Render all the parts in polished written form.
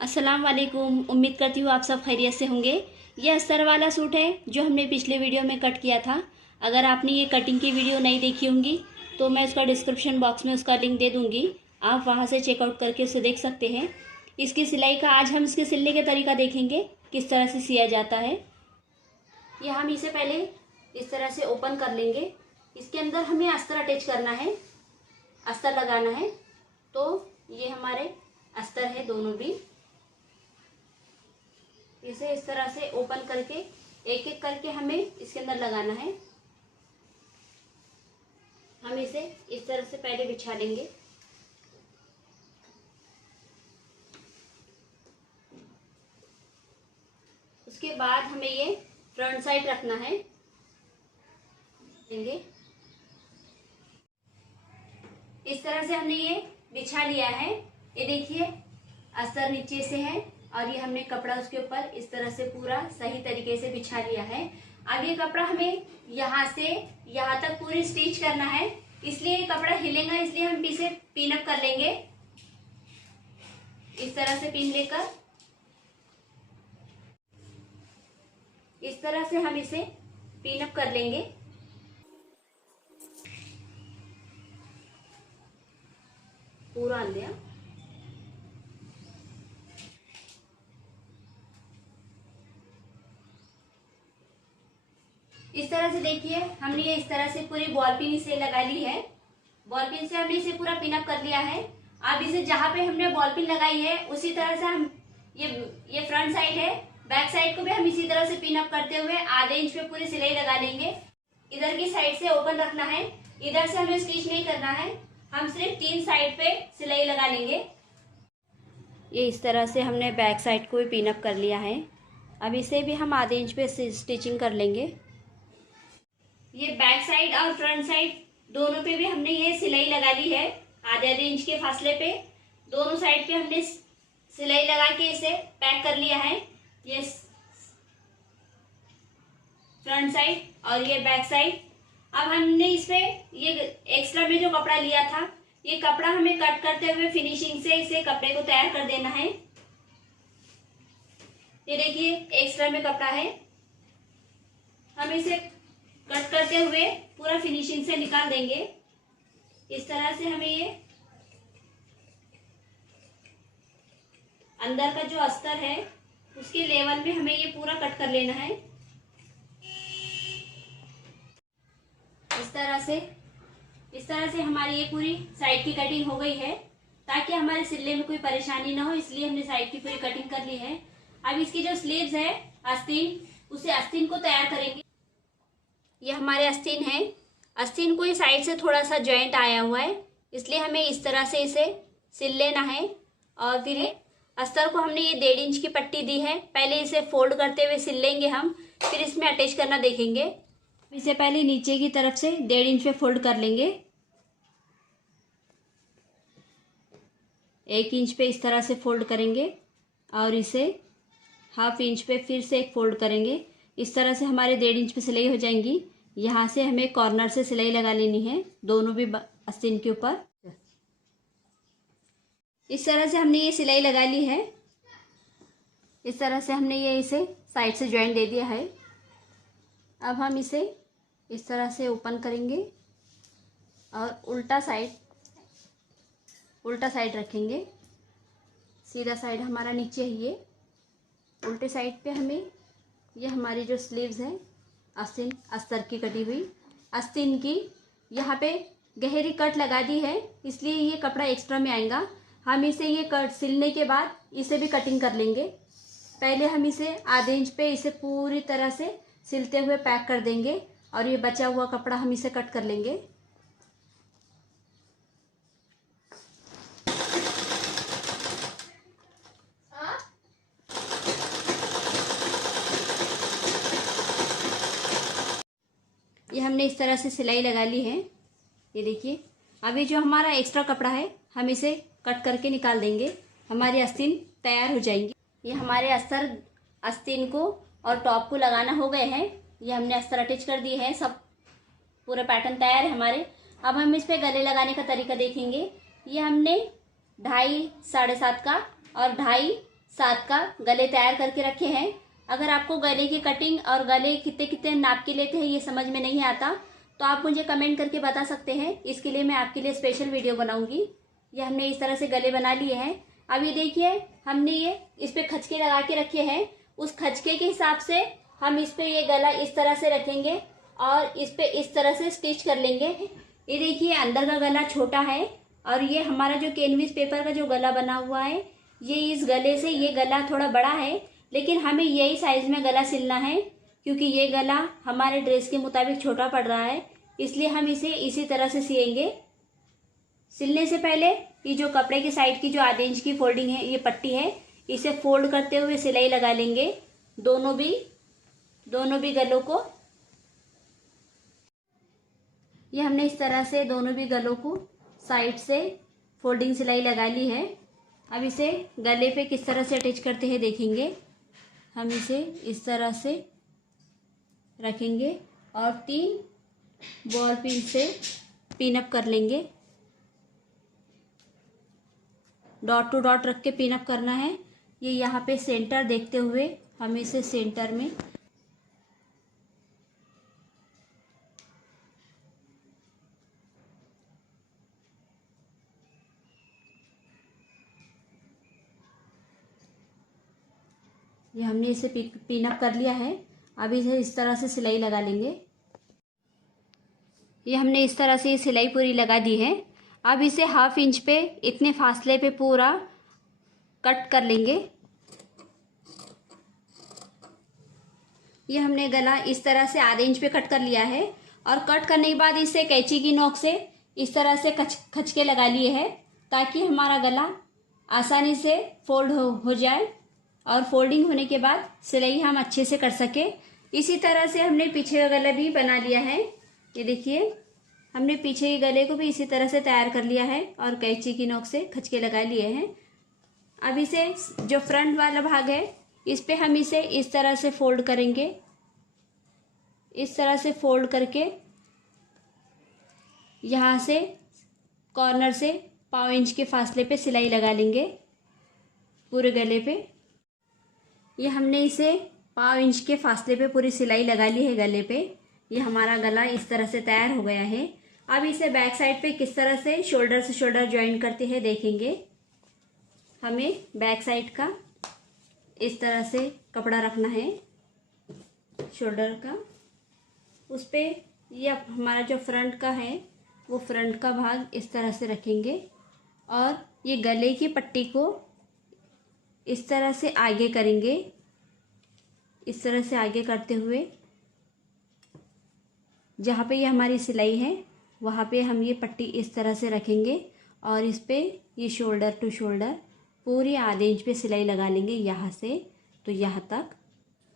अस्सलाम वालेकुम। उम्मीद करती हूँ आप सब खैरियत से होंगे। ये अस्तर वाला सूट है जो हमने पिछले वीडियो में कट किया था। अगर आपने ये कटिंग की वीडियो नहीं देखी होंगी तो मैं उसका डिस्क्रिप्शन बॉक्स में उसका लिंक दे दूँगी, आप वहाँ से चेकआउट करके उसे देख सकते हैं। इसकी सिलाई का आज हम इसके सिलने का तरीका देखेंगे, किस तरह से सिया जाता है। ये हम इसे पहले इस तरह से ओपन कर लेंगे। इसके अंदर हमें अस्तर अटैच करना है, अस्तर लगाना है। तो ये हमारे अस्तर है दोनों भी। इसे इस तरह से ओपन करके एक एक करके हमें इसके अंदर लगाना है। हम इसे इस तरह से पहले बिछा लेंगे। उसके बाद हमें ये फ्रंट साइड रखना है। लेंगे इस तरह से हमने ये बिछा लिया है। ये देखिए अस्तर नीचे से है और ये हमने कपड़ा उसके ऊपर इस तरह से पूरा सही तरीके से बिछा लिया है। अब ये कपड़ा हमें यहाँ से यहाँ तक पूरी स्टिच करना है, इसलिए ये कपड़ा हिलेगा, इसलिए हम इसे पिन अप कर लेंगे। इस तरह से पिन लेकर इस तरह से हम इसे पिन अप कर लेंगे। पूरा अंदर इस तरह से देखिए हमने ये इस तरह से पूरी बॉल पिन इसे लगा ली है। बॉल पिन से हमने इसे पूरा पिन अप कर लिया है। अब इसे जहां पे हमने बॉल पिन लगाई है उसी तरह से हम ये फ्रंट साइड है, बैक साइड को भी हम इसी तरह से पिन अप करते हुए आधे इंच पे पूरी सिलाई लगा लेंगे। इधर की साइड से ओपन रखना है, इधर से हमें स्टिच नहीं करना है, हम सिर्फ 3 साइड पे सिलाई लगा लेंगे। ये इस तरह से हमने बैक साइड को भी पिन अप कर लिया है। अब इसे भी हम आधे इंच पे स्टिचिंग कर लेंगे। ये बैक साइड और फ्रंट साइड दोनों पे भी हमने ये सिलाई लगा ली है। आधे आधे इंच के फासले पे दोनों साइड पे हमने सिलाई लगा के इसे पैक कर लिया है। ये फ्रंट साइड और ये बैक साइड। अब हमने इसमें ये एक्स्ट्रा में जो कपड़ा लिया था, ये कपड़ा हमें कट करते हुए फिनिशिंग से इसे कपड़े को तैयार कर देना है। ये देखिए एक्स्ट्रा में कपड़ा है, हम इसे कट करते हुए पूरा फिनिशिंग से निकाल देंगे। इस तरह से हमें ये अंदर का जो अस्तर है उसके लेवल में हमें ये पूरा कट कर लेना है। इस तरह से हमारी ये पूरी साइड की कटिंग हो गई है, ताकि हमारे सिलने में कोई परेशानी ना हो, इसलिए हमने साइड की पूरी कटिंग कर ली है। अब इसकी जो स्लीव्स है आस्तीन, उसे आस्तीन को तैयार करेंगे। ये हमारे आस्तीन है। आस्तीन को इस साइड से थोड़ा सा जॉइंट आया हुआ है, इसलिए हमें इस तरह से इसे सिल लेना है। और फिर अस्तर को हमने ये 1.5 इंच की पट्टी दी है, पहले इसे फोल्ड करते हुए सिल लेंगे हम, फिर इसमें अटैच करना देखेंगे। इसे पहले नीचे की तरफ से 1.5 इंच पे फोल्ड कर लेंगे। 1 इंच पे इस तरह से फोल्ड करेंगे और इसे 1/2 इंच पे फिर से एक फोल्ड करेंगे। इस तरह से हमारे 1.5 इंच पे सिलाई हो जाएंगी। यहाँ से हमें कॉर्नर से सिलाई लगा लेनी है दोनों भी आस्तीन के ऊपर। इस तरह से हमने ये सिलाई लगा ली है। इस तरह से हमने ये इसे साइड से जॉइंट दे दिया है। अब हम इसे इस तरह से ओपन करेंगे और उल्टा साइड रखेंगे। सीधा साइड हमारा नीचे है, ये उल्टे साइड पे हमें ये हमारी जो स्लीव्स है आस्तीन अस्तर की कटी हुई आस्तीन की, यहाँ पे गहरी कट लगा दी है, इसलिए ये कपड़ा एक्स्ट्रा में आएगा। हम इसे ये कट सिलने के बाद इसे भी कटिंग कर लेंगे। पहले हम इसे आधे इंच पे इसे पूरी तरह से सिलते हुए पैक कर देंगे और ये बचा हुआ कपड़ा हम इसे कट कर लेंगे। ये हमने इस तरह से सिलाई लगा ली है। ये देखिए अभी जो हमारा एक्स्ट्रा कपड़ा है हम इसे कट करके निकाल देंगे, हमारी आस्तीन तैयार हो जाएंगी। ये हमारे अस्तर आस्तीन को और टॉप को लगाना हो गए हैं। ये हमने अस्तर अटैच कर दिए हैं, सब पूरा पैटर्न तैयार है हमारे। अब हम इस पे गले लगाने का तरीका देखेंगे। ये हमने 2.5 7.5 का और 2.5 7 का गले तैयार करके रखे हैं। अगर आपको गले की कटिंग और गले कितने कितने नाप के लेते हैं ये समझ में नहीं आता तो आप मुझे कमेंट करके बता सकते हैं। इसके लिए मैं आपके लिए स्पेशल वीडियो बनाऊंगी। ये हमने इस तरह से गले बना लिए हैं। अब ये देखिए हमने ये इस पे खचके लगा के रखे हैं। उस खचके के हिसाब से हम इस पे ये गला इस तरह से रखेंगे और इस पे इस तरह से स्टिच कर लेंगे। ये देखिए अंदर का गला छोटा है और ये हमारा जो कैनविस पेपर का जो गला बना हुआ है ये इस गले से ये गला थोड़ा बड़ा है, लेकिन हमें यही साइज में गला सिलना है क्योंकि ये गला हमारे ड्रेस के मुताबिक छोटा पड़ रहा है, इसलिए हम इसे इसी तरह से सिएंगे। सिलने से पहले ये जो कपड़े की साइड की जो आधे इंच की फोल्डिंग है, ये पट्टी है, इसे फोल्ड करते हुए सिलाई लगा लेंगे दोनों भी गलों को। ये हमने इस तरह से दोनों भी गलों को साइड से फोल्डिंग सिलाई लगा ली है। अब इसे गले पे किस तरह से अटैच करते हैं देखेंगे। हम इसे इस तरह से रखेंगे और 3 बॉल पिन से पिन अप कर लेंगे। डॉट टू डॉट रख के पिन अप करना है। ये यहाँ पे सेंटर देखते हुए हम इसे सेंटर में ये हमने इसे पिन अप कर लिया है। अब इसे इस तरह से सिलाई लगा लेंगे। ये हमने इस तरह से ये सिलाई पूरी लगा दी है। अब इसे 1/2 इंच पे इतने फासले पे पूरा कट कर लेंगे। ये हमने गला इस तरह से आधे इंच पे कट कर लिया है और कट करने के बाद इसे कैंची की नोक से इस तरह से खचके लगा लिए है ताकि हमारा गला आसानी से फोल्ड हो जाए और फोल्डिंग होने के बाद सिलाई हम अच्छे से कर सके। इसी तरह से हमने पीछे का गला भी बना लिया है। ये देखिए हमने पीछे के गले को भी इसी तरह से तैयार कर लिया है और कैंची की नोक से खचके लगा लिए हैं। अब इसे जो फ्रंट वाला भाग है इस पे हम इसे इस तरह से फोल्ड करेंगे। इस तरह से फोल्ड करके यहाँ से कॉर्नर से 1/4 इंच के फासले पे सिलाई लगा लेंगे पूरे गले पे। ये हमने इसे 1/4 इंच के फासले पे पूरी सिलाई लगा ली है गले पे। ये हमारा गला इस तरह से तैयार हो गया है। अब इसे बैक साइड पे किस तरह से शोल्डर ज्वाइन करते हैं देखेंगे। हमें बैक साइड का इस तरह से कपड़ा रखना है शोल्डर का। उस पे ये हमारा जो फ्रंट का है वो फ्रंट का भाग इस तरह से रखेंगे और ये गले की पट्टी को इस तरह से आगे करेंगे। इस तरह से आगे करते हुए जहाँ पे ये हमारी सिलाई है वहाँ पे हम ये पट्टी इस तरह से रखेंगे और इस पे ये शोल्डर टू शोल्डर पूरी आधे इंच पे सिलाई लगा लेंगे यहाँ से तो यहाँ तक।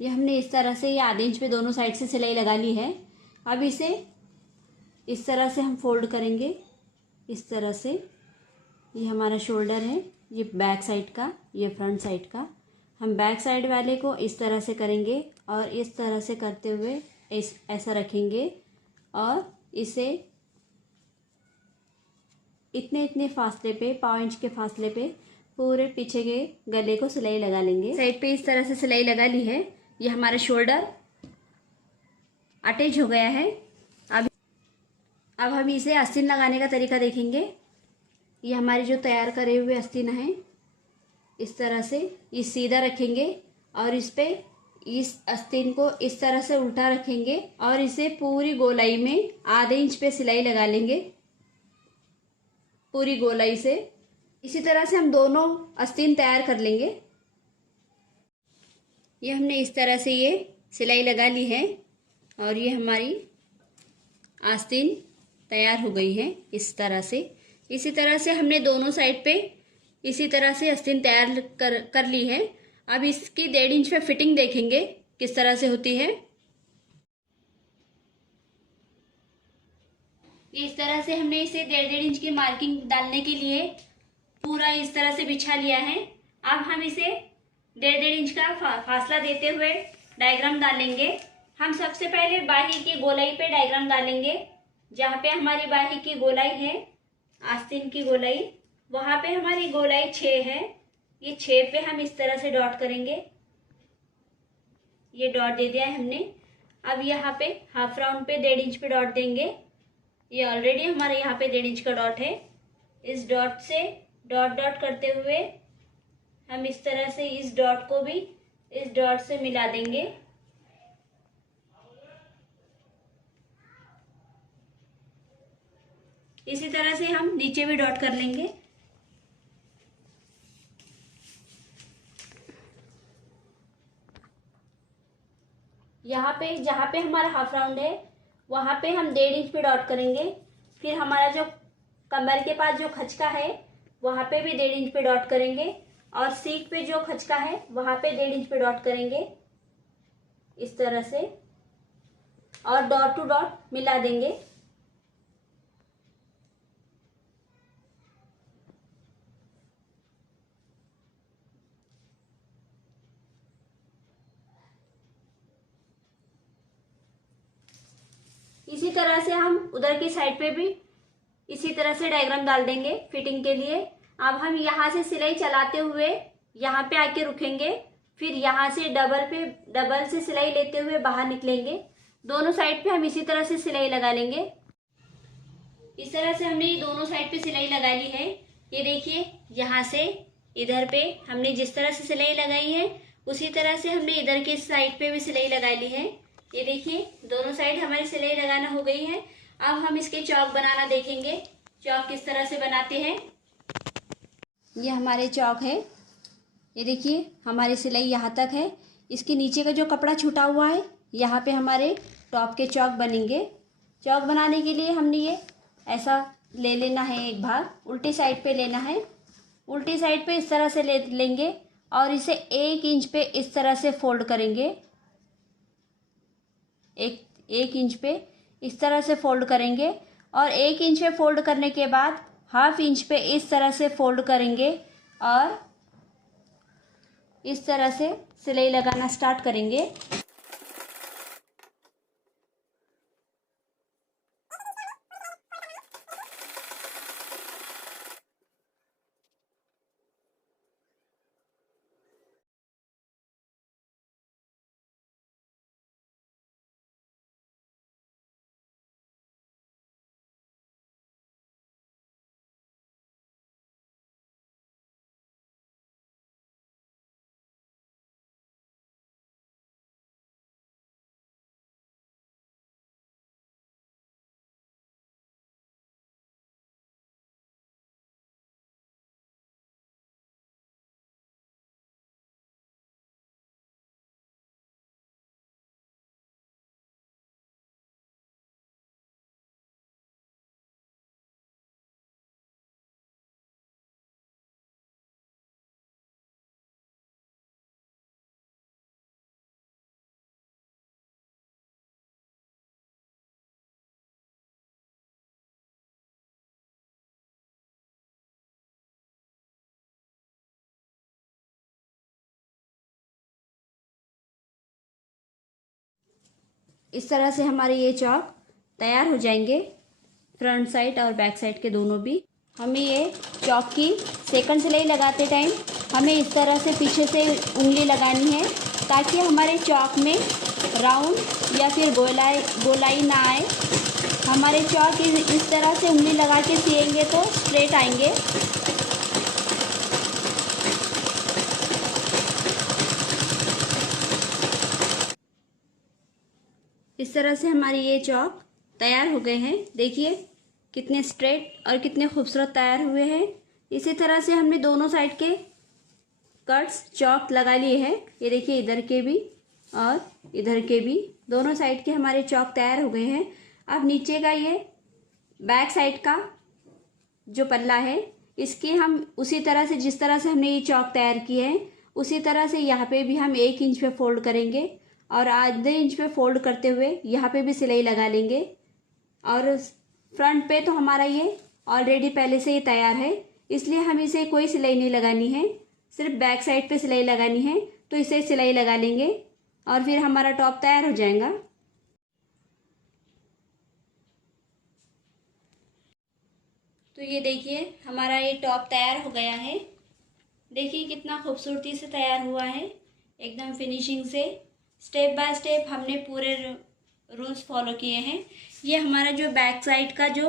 ये हमने इस तरह से ये आधे इंच पे दोनों साइड से सिलाई लगा ली है। अब इसे इस तरह से हम फोल्ड करेंगे। इस तरह से ये हमारा शोल्डर है, ये बैक साइड का, ये फ्रंट साइड का। हम बैक साइड वाले को इस तरह से करेंगे और इस तरह से करते हुए ऐसा रखेंगे और इसे इतने फासले पे 1/4 इंच के फासले पे पूरे पीछे के गले को सिलाई लगा लेंगे। साइड पे इस तरह से सिलाई लगा ली है। ये हमारा शोल्डर अटैच हो गया है। अब हम इसे आस्तीन लगाने का तरीका देखेंगे। ये हमारे जो तैयार करे हुए आस्तीन है इस तरह से ये सीधा रखेंगे और इस पे इस आस्तीन को इस तरह से उल्टा रखेंगे और इसे पूरी गोलाई में आधे इंच पे सिलाई लगा लेंगे पूरी गोलाई से। इसी तरह से हम दोनों आस्तीन तैयार कर लेंगे। ये हमने इस तरह से ये सिलाई लगा ली है और ये हमारी आस्तीन तैयार हो गई है इस तरह से। इसी तरह से हमने दोनों साइड पे इसी तरह से आस्तीन तैयार कर ली है। अब इसकी 1.5 इंच पे फिटिंग देखेंगे किस तरह से होती है। इस तरह से हमने इसे 1.5 इंच की मार्किंग डालने के लिए पूरा इस तरह से बिछा लिया है। अब हम इसे 1.5 इंच का फासला देते हुए डायग्राम डालेंगे। हम सबसे पहले बाही की गोलाई पे डायग्राम डालेंगे। जहाँ पे हमारी बाही की गोलाई है, आस्तीन की गोलाई, वहाँ पे हमारी गोलाई 6 है। ये 6 पे हम इस तरह से डॉट करेंगे। ये डॉट दे दिया है हमने। अब यहाँ पे हाफ राउंड पे 1.5 इंच पे डॉट देंगे। ये ऑलरेडी हमारे यहाँ पे 1.5 इंच का डॉट है। इस डॉट से डॉट डॉट करते हुए हम इस तरह से इस डॉट को भी इस डॉट से मिला देंगे। इसी तरह से हम नीचे भी डॉट कर लेंगे। यहाँ पे जहाँ पे हमारा हाफ राउंड है वहाँ पे हम 1.5 इंच पे डॉट करेंगे। फिर हमारा जो कमर के पास जो खचका है वहाँ पे भी 1.5 इंच पे डॉट करेंगे और सीट पे जो खचका है वहाँ पे 1.5 इंच पे डॉट करेंगे इस तरह से, और डॉट टू डॉट मिला देंगे। इसी तरह से हम उधर की साइड पे भी इसी तरह से डायग्राम डाल देंगे फिटिंग के लिए। अब हम यहाँ से सिलाई चलाते हुए यहाँ पे आके रुकेंगे, फिर यहाँ से डबल से सिलाई लेते हुए बाहर निकलेंगे। दोनों साइड पे हम इसी तरह से सिलाई लगा लेंगे। इस तरह से हमने ये दोनों साइड पे सिलाई लगा ली है। ये देखिए यहाँ से इधर पे हमने जिस तरह से सिलाई लगाई है उसी तरह से हमने इधर के साइड पे भी सिलाई लगा ली है। ये देखिए दोनों साइड हमारी सिलाई लगाना हो गई है। अब हम इसके चौक बनाना देखेंगे, चौक किस तरह से बनाते हैं। ये हमारे चौक है। ये देखिए हमारी सिलाई यहाँ तक है। इसके नीचे का जो कपड़ा छूटा हुआ है यहाँ पे हमारे टॉप के चौक बनेंगे। चौक बनाने के लिए हमने ये ऐसा ले लेना है, एक भाग उल्टी साइड पे लेना है। उल्टी साइड पे इस तरह से ले लेंगे और इसे 1 इंच पे इस तरह से फोल्ड करेंगे। एक इंच पे इस तरह से फोल्ड करेंगे और 1 इंच पे फोल्ड करने के बाद हाफ इंच पे इस तरह से फोल्ड करेंगे और इस तरह से सिलाई लगाना स्टार्ट करेंगे। इस तरह से हमारे ये चौक तैयार हो जाएंगे, फ्रंट साइड और बैक साइड के दोनों भी। हमें ये चौक की सेकंड सिलाई लगाते टाइम हमें इस तरह से पीछे से उंगली लगानी है ताकि हमारे चौक में राउंड या फिर गोलाई ना आए। हमारे चौक इस तरह से उंगली लगा के सिएंगे तो स्ट्रेट आएंगे। इस तरह से हमारे ये चौक तैयार हो गए हैं। देखिए कितने स्ट्रेट और कितने खूबसूरत तैयार हुए हैं। इसी तरह से हमने दोनों साइड के कट्स चौक लगा लिए हैं। ये देखिए इधर के भी और इधर के भी, दोनों साइड के हमारे चौक तैयार हो गए हैं। अब नीचे का ये बैक साइड का जो पल्ला है इसके हम उसी तरह से जिस तरह से हमने ये चौक तैयार किए हैं उसी तरह से यहाँ पे भी हम 1 इंच पे फोल्ड करेंगे और आधे इंच पे फोल्ड करते हुए यहाँ पे भी सिलाई लगा लेंगे। और फ्रंट पे तो हमारा ये ऑलरेडी पहले से ही तैयार है, इसलिए हम इसे कोई सिलाई नहीं लगानी है, सिर्फ बैक साइड पे सिलाई लगानी है। तो इसे सिलाई लगा लेंगे और फिर हमारा टॉप तैयार हो जाएगा। तो ये देखिए हमारा ये टॉप तैयार हो गया है। देखिए कितना खूबसूरती से तैयार हुआ है, एकदम फिनिशिंग से। स्टेप बाय स्टेप हमने पूरे रूल्स फॉलो किए हैं। ये हमारा जो बैक साइड का जो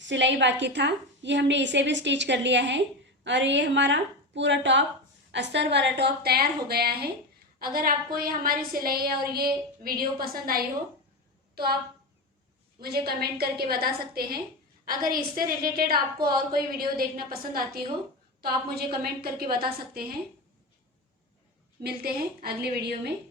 सिलाई बाकी था, ये हमने इसे भी स्टिच कर लिया है। और ये हमारा पूरा टॉप, अस्तर वाला टॉप तैयार हो गया है। अगर आपको ये हमारी सिलाई और ये वीडियो पसंद आई हो तो आप मुझे कमेंट करके बता सकते हैं। अगर इससे रिलेटेड आपको और कोई वीडियो देखना पसंद आती हो तो आप मुझे कमेंट करके बता सकते हैं। मिलते हैं अगली वीडियो में।